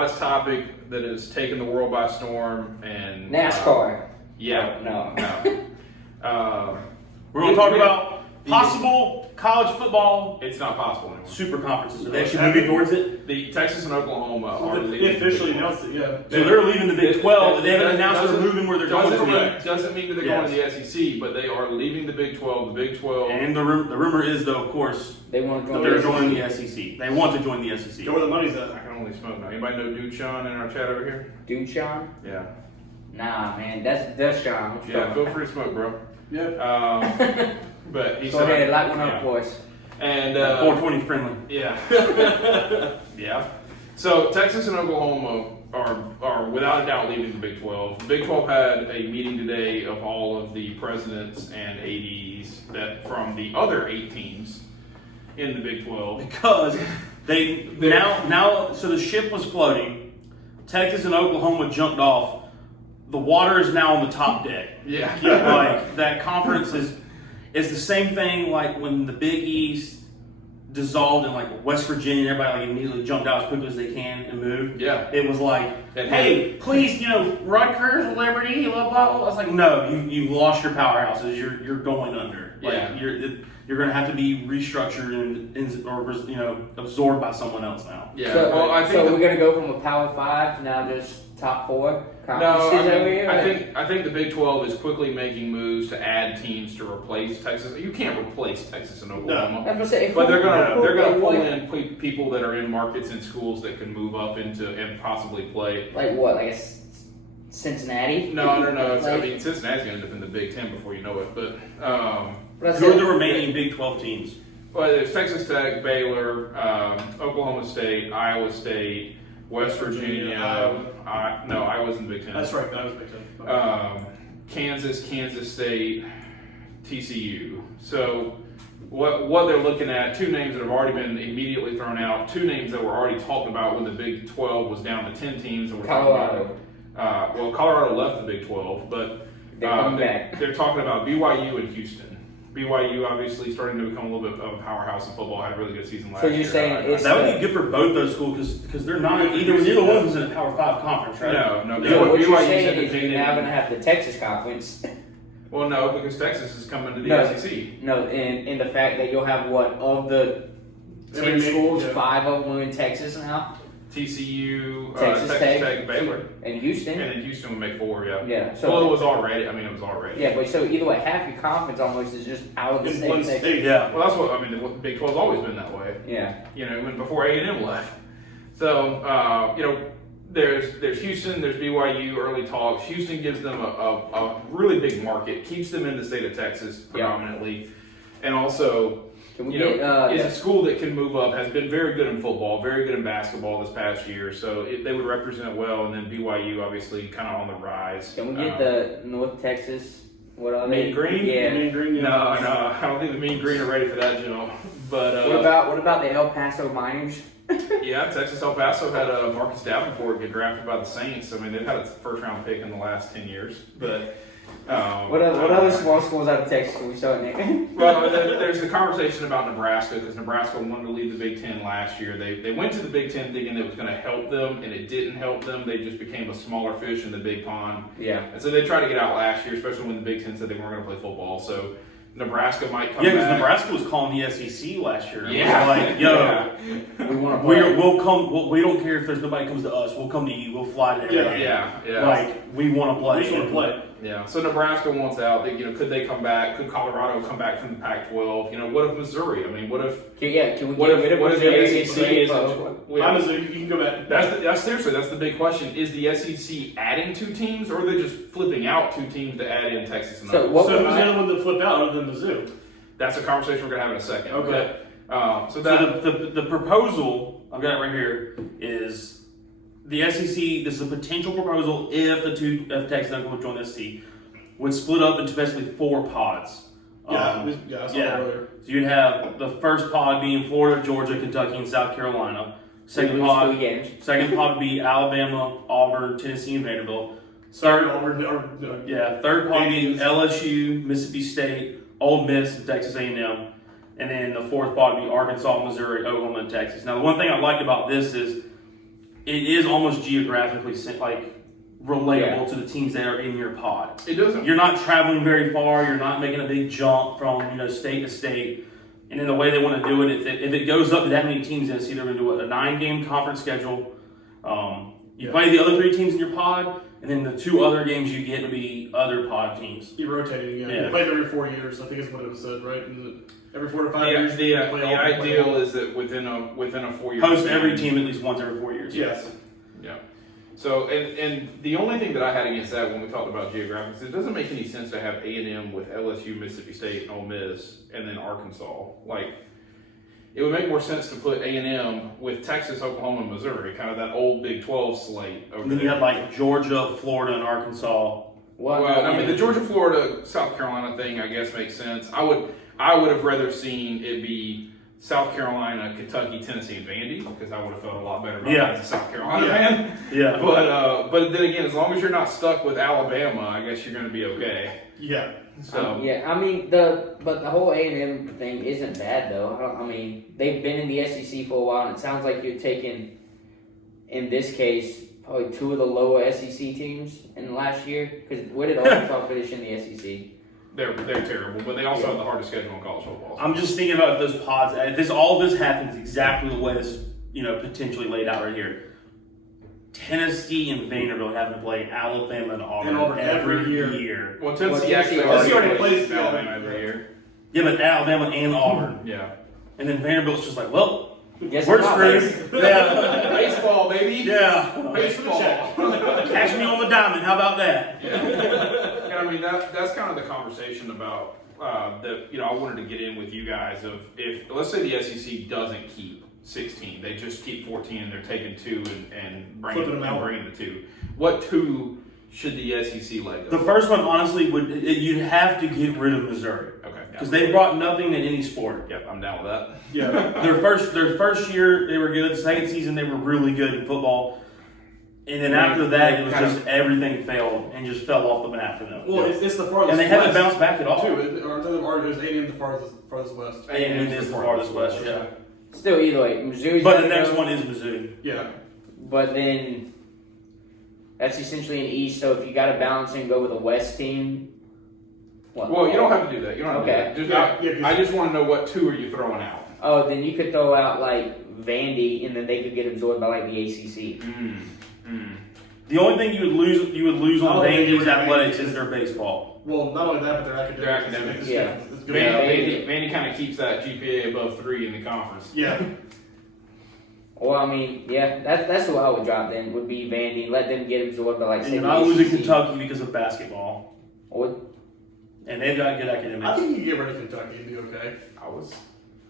hottest topic that has taken the world by storm and NASCAR. Yeah. No. We're going to talk about possible college football. It's not possible anymore. Super conferences. Are they actually moving towards it? The Texas and Oklahoma are They officially announced it, yeah. So they're leaving the Big 12, but they haven't announced they're moving where they're going to. Doesn't mean that they're going to the SEC, but they are leaving the Big 12. The Big 12. And the rumor is, though, of course, they want to join they're joining the SEC. They want to join the SEC. Go where the money's at. I can only smoke now. Anybody know Dude Sean in our chat over here? Dude Sean? Yeah. Nah, man, that's the Sean. Yeah, feel free to smoke, bro. Yeah. But he Go said, ahead, light one up for us. And 420 friendly. Yeah. Yeah. So Texas and Oklahoma are without a doubt leaving the Big 12. The Big 12 had a meeting today of all of the presidents and ADs from the other 8 teams in the Big 12. Because so the ship was floating. Texas and Oklahoma jumped off. The water is now on the top deck. Yeah. Like that conference is the same thing like when the Big East dissolved in like West Virginia, everybody like immediately jumped out as quickly as they can and moved. Yeah. It was like, hey, please, Rutgers, Liberty, blah blah blah. I was like, no, you've lost your powerhouses. You're going under. Like Yeah. you're going to have to be restructured or absorbed by someone else now. Yeah. So, well, I think we're going to go from a Power 5 to now just top 4 no, conferences over here? I think the Big 12 is quickly making moves to add teams to replace Texas. You can't replace Texas and Oklahoma. I'm gonna say, But they're gonna pull in people that are in markets and schools that can move up into and possibly play. Like what? Like Cincinnati? No. I mean, Cincinnati's gonna end up in the Big 10 before you know it. But Who are the remaining Big 12 teams? well, there's Texas Tech, Baylor, Oklahoma State, Iowa State, West Virginia. Iowa's in the Big 10. That's right, that was Big Ten. Kansas State, TCU. So what they're looking at, 2 names that have already been immediately thrown out, 2 names that were already talked about when the Big 12 was down to 10 teams. And Colorado. Colorado left the Big 12, but They're coming back. They're talking about BYU and Houston. BYU obviously starting to become a little bit of a powerhouse in football. Had a really good season last year. So you're saying That would be good for both those schools because they're not neither one is in a Power 5 conference, right? No. So what you're BYU's saying is independent. you're now going to have the Texas conference. Well, no, because Texas is coming to the SEC. No, in the fact that you'll have of the 10 schools, 5 of them are in Texas now? TCU, Texas Tech, Baylor. And Houston? And then Houston would make 4, yeah. Yeah. So, Well, it was already. Yeah, but so either way, half your conference almost is just out of the In one state. state. Yeah. Well, that's what I mean. The Big 12's always been that way. Yeah. Even before A&M left. So there's Houston, there's BYU. Early talks. Houston gives them a really big market, keeps them in the state of Texas predominantly, and also. Is a school that can move up, has been very good in football, very good in basketball this past year, so they would represent well, and then BYU obviously kind of on the rise. Can we get the North Texas, what are they? Mean Green? Yeah. Mean Green, yeah. No, I don't think the Mean Green are ready for that, Joe. But What about the El Paso Miners? yeah, Texas El Paso had Marcus Davenport get drafted by the Saints. I mean, they've had a first-round pick in the last 10 years, but... what other small schools out of Texas can we start naming? Well, there's a conversation about Nebraska because Nebraska wanted to leave the Big 10 last year. They went to the Big 10 thinking it was going to help them, and it didn't help them. They just became a smaller fish in the big pond. Yeah. And so they tried to get out last year, especially when the Big 10 said they weren't going to play football. So Nebraska might come back. Yeah, because Nebraska was calling the SEC last year. Yeah. Like, We want to play. we'll come. We don't care if there's nobody comes to us. We'll come to you. We'll fly there. Yeah. Like we want to play. We just want to play. Yeah. So Nebraska wants out. Could they come back? Could Colorado come back from the Pac-12? What if Missouri? I mean, what if? Can we get What if Missouri the SEC is? Honestly, you can go back. That's seriously. That's the big question. Is the SEC adding 2 teams, or are they just flipping out 2 teams to add in Texas and Oklahoma? So who's the other one to flip out other than Mizzou? That's a conversation we're gonna have in a second. Okay. But, So the proposal I've got it right here is the SEC. This is a potential proposal if Texas and Oklahoma join the SEC would split up into basically 4 pods. I saw that earlier. So you'd have the first pod being Florida, Georgia, Kentucky, and South Carolina. Second pod would be Alabama, Auburn, Tennessee, and Vanderbilt. Third pod would be LSU, Mississippi State, Ole Miss, and Texas A&M. And then the 4th pod would be Arkansas, Missouri, Oklahoma, and Texas. Now, the one thing I liked about this is it is almost geographically relatable to the teams that are in your pod. It doesn't. You're not traveling very far. You're not making a big jump from state to state. And in the way they want to do it, if it goes up to that many teams, it's either going to do a 9-game conference schedule. You play the other 3 teams in your pod, and then the 2 other games you get to be other pod teams. You rotating, Yeah. You play every 4 years. I think is what it was said, right? Every 4 to 5 The, years. the ideal is that within a 4-year Host season, every team at least once every 4 years. Yes. Yeah. So and the only thing that I had against that when we talked about geographics, it doesn't make any sense to have A&M with LSU, Mississippi State, and Ole Miss, and then Arkansas. Like, it would make more sense to put A&M with Texas, Oklahoma, and Missouri, kind of that old Big 12 slate over And then there. you have Georgia, Florida, and Arkansas. Well, I mean, the Georgia, Florida, South Carolina thing, I guess, makes sense. I would have rather seen it be South Carolina, Kentucky, Tennessee, and Vandy, because I would have felt a lot better about that as a South Carolina fan. Yeah. But then again, as long as you're not stuck with Alabama, I guess you're going to be okay. Yeah. So I mean the whole A&M thing isn't bad though. I mean they've been in the SEC for a while, and it sounds like you're taking, in this case, probably 2 of the lower SEC teams in the last year. Because where did Arkansas finish in the SEC? they're terrible, but they also have the hardest schedule in college football. I'm just thinking about if those pods, if all this happens exactly the way this is, potentially laid out right here. Tennessee and Vanderbilt having to play Alabama and Auburn, every year. Well, Tennessee Tennessee already plays Alabama every year. Yeah, but Alabama and Auburn. Yeah. And then Vanderbilt's just like, well, Guess we're not, screwed. Yeah. Baseball, baby. Yeah. Baseball. Catch me on the diamond. How about that? Yeah. And I mean that's kind of the conversation about that. I wanted to get in with you guys of if let's say the SEC doesn't keep 16, they just keep 14, and they're taking 2 and bringing the 2. What 2 should the SEC let go? The first one, honestly, you'd have to get rid of Missouri. Okay. Because they brought nothing in any sport. Yep, I'm down with that. Yeah. Their first year they were good. Second season they were really good in football. And then after that it was just everything failed and just fell off the map for them. Well, it's the farthest. And they haven't bounced back at all. Too. There's A&M the farthest west. A&M is the farthest west. Yeah. Still, either way, Missouri's. But the next one is Mizzou. Yeah. But then that's essentially an East. So if you got to balance and go with a West team. Well, you don't have to do that. You don't have to do that. I just want to know what 2 are you throwing out. Oh, then you could throw out Vandy, and then they could get absorbed by the ACC. The only thing you would lose on Vandy's athletics Vandy. is their baseball. Well, not only that, but their academics. Their academics. Yeah. It's good. Vandy kind of keeps that GPA above 3 in the conference. Yeah. Well, I mean, yeah, that's who I would drop then, would be Vandy. Let them get absorbed by, And say, you're the not losing ACC. Kentucky because of basketball. Or, And they've got good I academics. think you can get rid of Kentucky and be okay.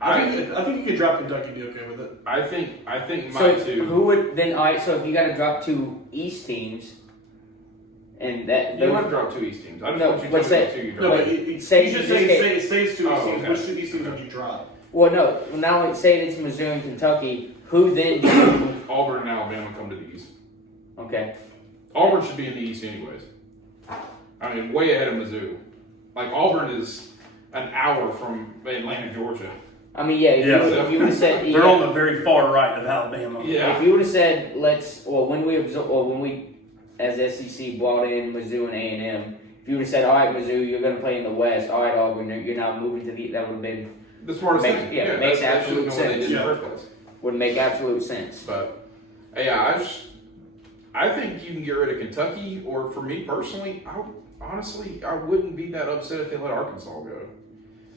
I think you could drop Kentucky and be okay with it. I think my so 2. who would then? All right, so if you got to drop 2 East teams, and that You want to drop 2 East teams. I just No, want you to what's tell me that? what 2 you No, drop. but Say- you should just say it stays 2 Oh, East teams. okay. Which 2 East teams would you drop? well, no, now let's say it's Missouri and Kentucky. Who then? Auburn and Alabama come to the East. Okay. Auburn should be in the East anyways. I mean, way ahead of Mizzou. Auburn is an hour from Atlanta, Georgia. I mean, yeah. If you would have said They're on the very far right of Alabama. Yeah. If you would have said when we as SEC brought in Mizzou and A&M, if you would have said, all right, Mizzou, you're going to play in the West. All right, Auburn, you're now moving to the. That would have been The smartest thing. makes that's absolute what they did sense. in the first place. Would make absolute sense. But yeah, I think you can get rid of Kentucky, or for me personally, honestly, I wouldn't be that upset if they let Arkansas go.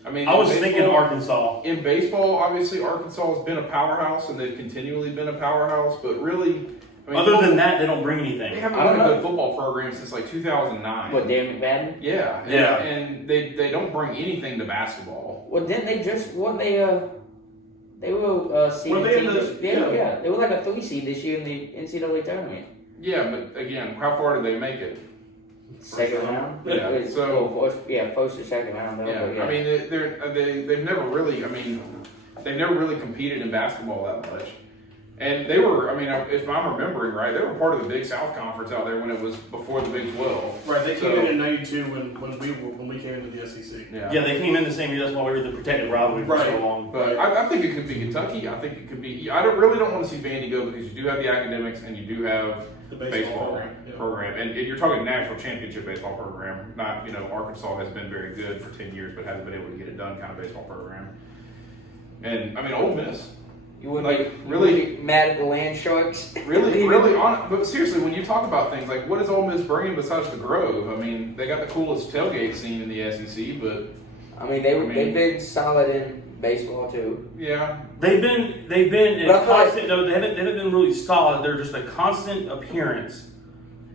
I mean, I was thinking Arkansas. In baseball, obviously, Arkansas has been a powerhouse, and they've continually been a powerhouse. But really, I mean, Other than that, they don't bring they anything. haven't I won don't a know. good football program since 2009. What, Dan McFadden? Yeah, Yeah. and they don't bring anything to basketball. Well, didn't they just were seed Were they in team the- this- yeah. yeah, they were like a 3 seed this year in the NCAA tournament. Yeah, but again, how far did they make it? Second round. Yeah, It was- so- first or second round. Though, Yeah, but I mean they've never really. I mean, they've never really competed in basketball that much. And they were, I mean, if I'm remembering right, they were part of the Big South Conference out there when it was before the Big 12. Right, they came in '92 when we came into the SEC. Yeah, they came in the same year. That's why we were the protected rivalry for so long. But I think it could be Kentucky. I think it could be. I really don't want to see Vandy go because you do have the academics and you do have The baseball program. And you're talking national championship baseball program. Not, Arkansas has been very good for 10 years, but hasn't been able to get it done kind of baseball program. And I mean, Ole Miss. You wouldn't be mad at the Land Sharks. Really on. But seriously, when you talk about things like what is Ole Miss bringing besides the Grove? I mean, they got the coolest tailgate scene in the SEC, but they've been solid in baseball too. Yeah, they've been constant. No, they haven't been really solid. They're just a constant appearance,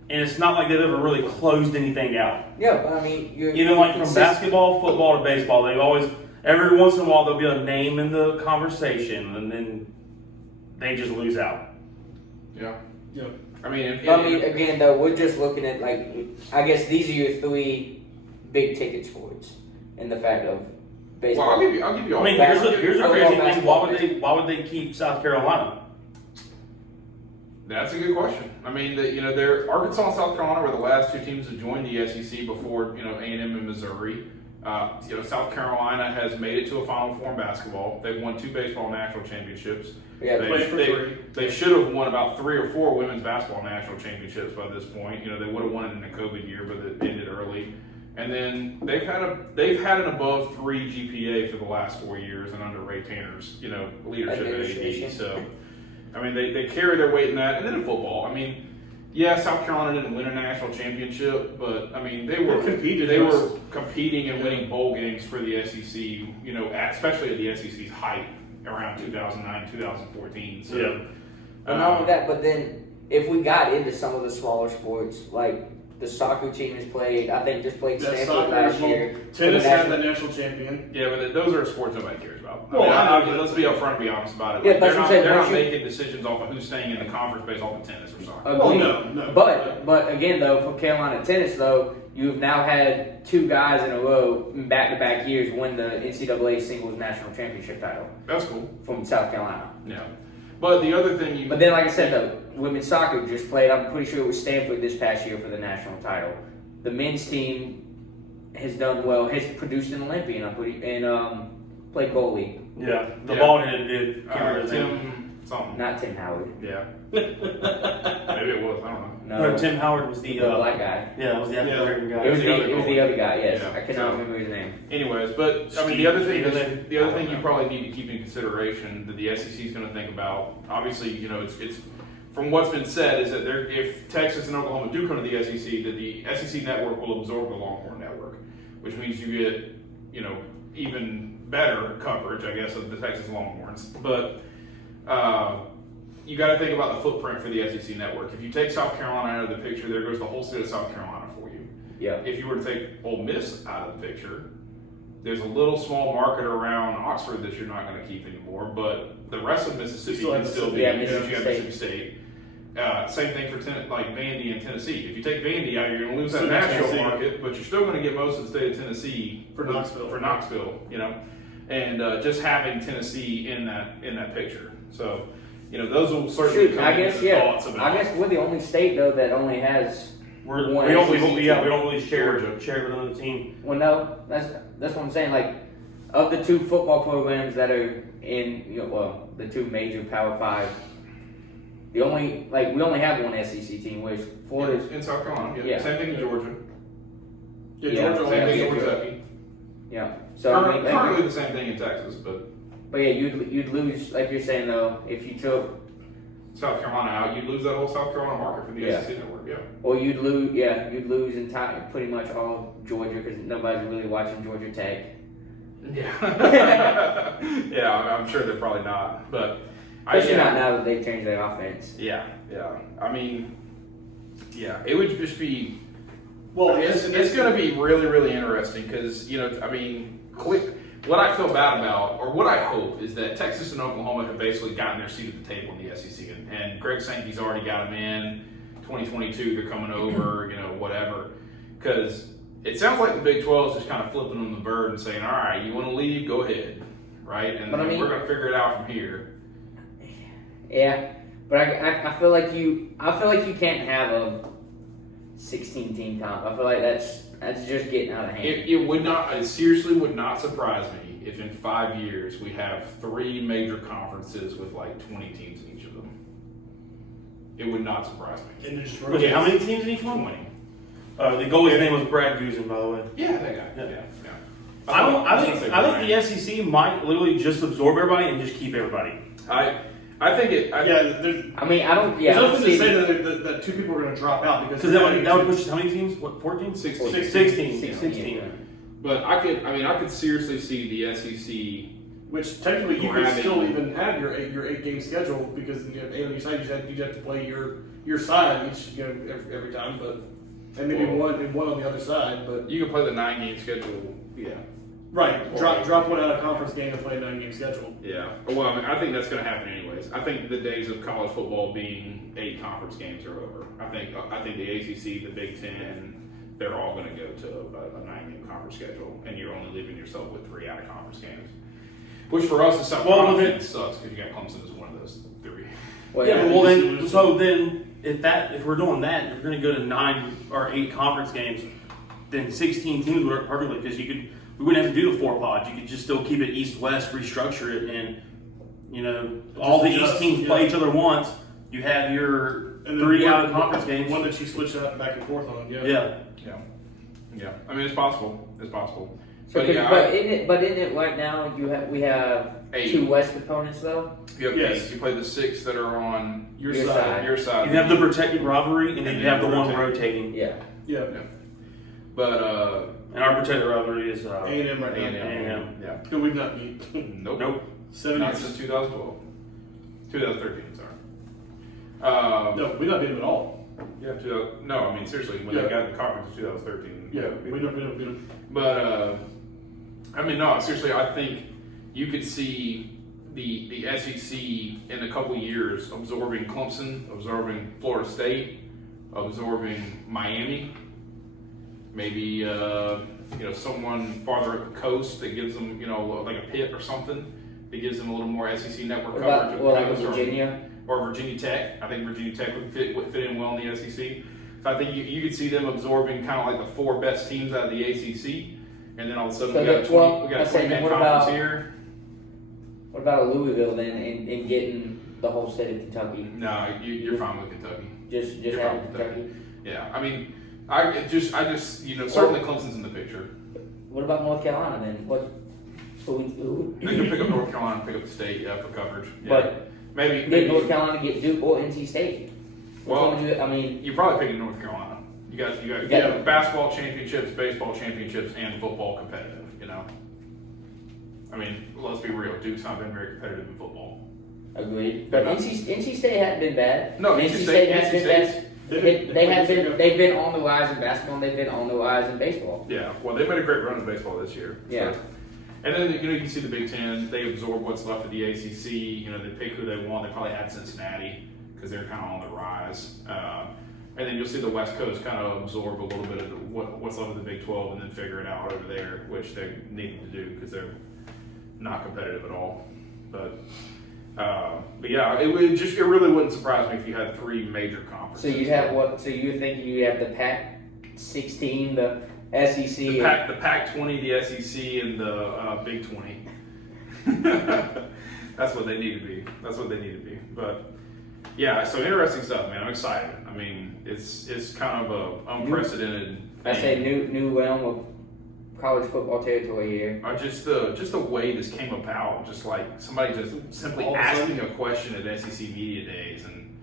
and it's not like they've ever really closed anything out. Yeah, but I mean, even like from basketball, football to baseball, they've always. Every once in a while, there'll be a name in the conversation, and then they just lose out. Yeah. Yep. I mean, again, though, we're just looking at I guess these are your 3 big ticket sports, in the fact of baseball. Well, I'll give you all. I mean, here's a crazy thing. Why would they keep South Carolina? That's a good question. I mean, they're Arkansas and South Carolina were the last 2 teams to join the SEC before A&M and Missouri. South Carolina has made it to a Final Four in basketball. They've won 2 baseball national championships. Yeah, they should have won about 3 or 4 women's basketball national championships by this point. They would have won it in the COVID year, but it ended early. And then they've had an above 3 GPA for the last 4 years, and under Ray Tanner's leadership at AD. So, I mean, they carry their weight in that. And then in football, I mean. Yeah, South Carolina didn't win a national championship, but I mean they were competing and winning bowl games for the SEC. Especially at the SEC's height around 2009, 2014. So, yeah. But not only that, but then if we got into some of the smaller sports, like the soccer team has played, I think just played Stanford last year. Tennis had the national champion. Yeah, but those are sports nobody cares about. Let's be upfront and be honest about it. Yeah, they're not making decisions off of who's staying in the conference based off of tennis or soccer. Well, no. But again, though, for Carolina tennis, though, you've now had 2 guys in a row, back-to-back years, win the NCAA singles national championship title. That's cool. From South Carolina. Yeah. But the other thing But then, like I said, though, women's soccer just played, I'm pretty sure it was Stanford this past year for the national title. The men's team has done well, has produced an Olympian, and played goalie. Yeah, the ball did. Tim something. Not Tim Howard. Yeah. Maybe it was, I don't know. No, Tim Howard was the black guy. Yeah, it was the African American guy. It was the other guy, yes. Yeah. I cannot remember his name. Anyways, but I mean the other thing you probably need to keep in consideration that the SEC is going to think about. Obviously, it's from what's been said is that if Texas and Oklahoma do come to the SEC, that the SEC network will absorb the Longhorn network, which means you get even better coverage, I guess, of the Texas Longhorns. But you got to think about the footprint for the SEC network. If you take South Carolina out of the picture, there goes the whole state of South Carolina for you. Yeah. If you were to take Ole Miss out of the picture, there's a little small market around Oxford that you're not going to keep anymore, but the rest of Mississippi can still be. Mississippi State. Same thing for Vandy and Tennessee. If you take Vandy out, you're going to lose that national market, but you're still going to get most of the state of Tennessee for Knoxville, and just having Tennessee in that picture. So, those will certainly come into thoughts about. I guess we're the only state though that only has. We don't really share with another team. Well, no, that's what I'm saying. Like, of the 2 football programs that are in, the 2 major Power 5, we only have one SEC team, which Florida's in South Carolina. Yeah. Same thing in Georgia. Georgia. Same thing in Kentucky. Yeah. So currently the same thing in Texas, but yeah, you'd lose, like you're saying though, if you took South Carolina out, you'd lose that whole South Carolina market for the SEC network. Yeah. Or you'd lose entire pretty much all of Georgia because nobody's really watching Georgia Tech. Yeah. Yeah, I'm sure they're probably not, but. Especially not now that they've changed their offense. Yeah. I mean, it would just be. Well, it's going to be really, really interesting because what I feel bad about, or what I hope, is that Texas and Oklahoma have basically gotten their seat at the table in the SEC, and Greg Sankey's already got them in. 2022, they're coming over, whatever. Because it sounds like the Big 12 is just kind of flipping them the bird and saying, all right, you want to leave, go ahead, right? And we're going to figure it out from here. Yeah, but I feel like you can't have a 16-team comp. I feel like that's just getting out of hand. It seriously would not surprise me if in 5 years we have 3 major conferences with like 20 teams in each of them. It would not surprise me. And just Okay, how many teams in each one? 20. The goalie's name was Brad Guzin, by the way. Yeah, that guy. Yeah. I think the SEC might literally just absorb everybody and just keep everybody. I think it. There's nothing to say that 2 people are going to drop out because that would push us how many teams? What, 14? 16. 16. But I could seriously see the SEC. Which technically you could still even have your 8-game schedule because on your side you have to play your side each every time, and maybe one on the other side. But you can play the 9-game schedule. Yeah. Right. Drop one out of conference game and play a 9-game schedule. Yeah. Well, I think that's going to happen anyways. I think the days of college football being 8 conference games are over. I think the ACC, the Big Ten, they're all going to go to a 9-game conference schedule, and you're only leaving yourself with 3 out of conference games. Which for us is something that sucks because you got Clemson as one of those 3. Then if we're doing that, if we're going to go to 9 or 8 conference games, then 16 teams would work perfectly because we wouldn't have to do the 4 pods. You could just still keep it East-West, restructure it, and all the East teams play each other once. You have your 3 out of conference games. One that you switch out back and forth on. Yeah. I mean, it's possible. It's possible. So isn't it right now we have 8. 2 West opponents though? You have 8. You play the 6 that are on your side. Your side. You have the protected rivalry, and then you have the one rotating. Yeah. But and our protected rivalry is A&M right now. A&M. Yeah. Who we've not beat. Nope. 7 Not years. since 2012. 2013. Sorry. No, we not beat them at all. Yeah. No, I mean seriously, when they got in the conference in 2013. Yeah, we don't beat them. But I mean, no, seriously, I think you could see the SEC in a couple years absorbing Clemson, absorbing Florida State, absorbing Miami, maybe someone farther up the coast that gives them like a Pitt or something that gives them a little more SEC network coverage. Like Virginia or Virginia Tech. I think Virginia Tech would fit in well in the SEC. So I think you could see them absorbing kind of like the 4 best teams out of the ACC. And then all of a sudden we got a 20-man conference here. What about Louisville then in getting the whole state of Kentucky? No, you're fine with Kentucky. Just having Kentucky. Yeah, I mean, I just certainly Clemson's in the picture. What about North Carolina then? Who? They could pick up North Carolina and pick up the state for coverage. Yeah. But maybe did North Carolina get Duke or NC State? You're probably picking North Carolina. You got basketball championships, baseball championships, and football competitive. I mean, let's be real. Duke's not been very competitive in football. Agreed. But NC State hasn't been bad. No, NC State hasn't been bad. They've been on the rise in basketball. And they've been on the rise in baseball. Yeah. Well, they made a great run in baseball this year. Yeah. So. And then you can see the Big Ten. They absorb what's left of the ACC. They pick who they want. They probably had Cincinnati because they're kind of on the rise. And then you'll see the West Coast kind of absorb a little bit of what's left of the Big 12 and then figure it out over there, which they need to do because they're not competitive at all. But yeah, it really wouldn't surprise me if you had 3 major conferences. So you have what? So you're thinking you have the Pac-16, the SEC, the Pac-20, the SEC, and the Big 20. That's what they need to be. But yeah, so interesting stuff, man. I'm excited. I mean, it's kind of a unprecedented thing. I say new realm of college football territory here. Just the way this came about, just like somebody just simply asking a question at SEC Media Days and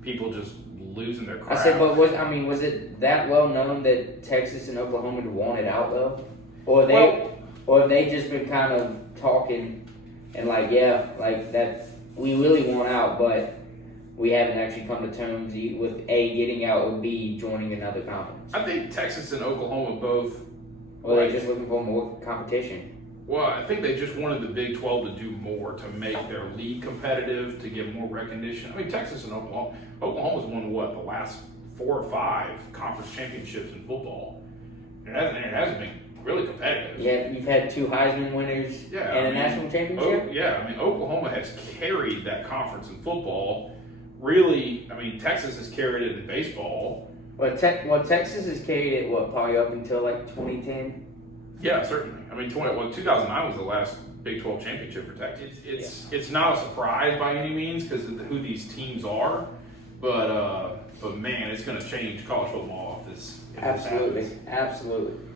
people just losing their crap. I said, but was it that well known that Texas and Oklahoma wanted out though, or have they just been kind of talking and like that we really want out, but we haven't actually come to terms with getting out or B joining another conference. I think Texas and Oklahoma both. Or they're just looking for more competition. Well, I think they just wanted the Big 12 to do more to make their league competitive, to give more recognition. I mean, Texas and Oklahoma's won the last 4 or 5 conference championships in football. And it hasn't been really competitive. Yeah, you've had 2 Heisman winners and a national championship. I mean, Oklahoma has carried that conference in football. Really, I mean, Texas has carried it in baseball. Well, Texas has carried it, probably up until like 2010? Yeah, certainly. I mean, 2009 was the last Big 12 championship for Texas. It's not a surprise by any means because of who these teams are, but man, it's going to change college football if this Absolutely, happens. absolutely.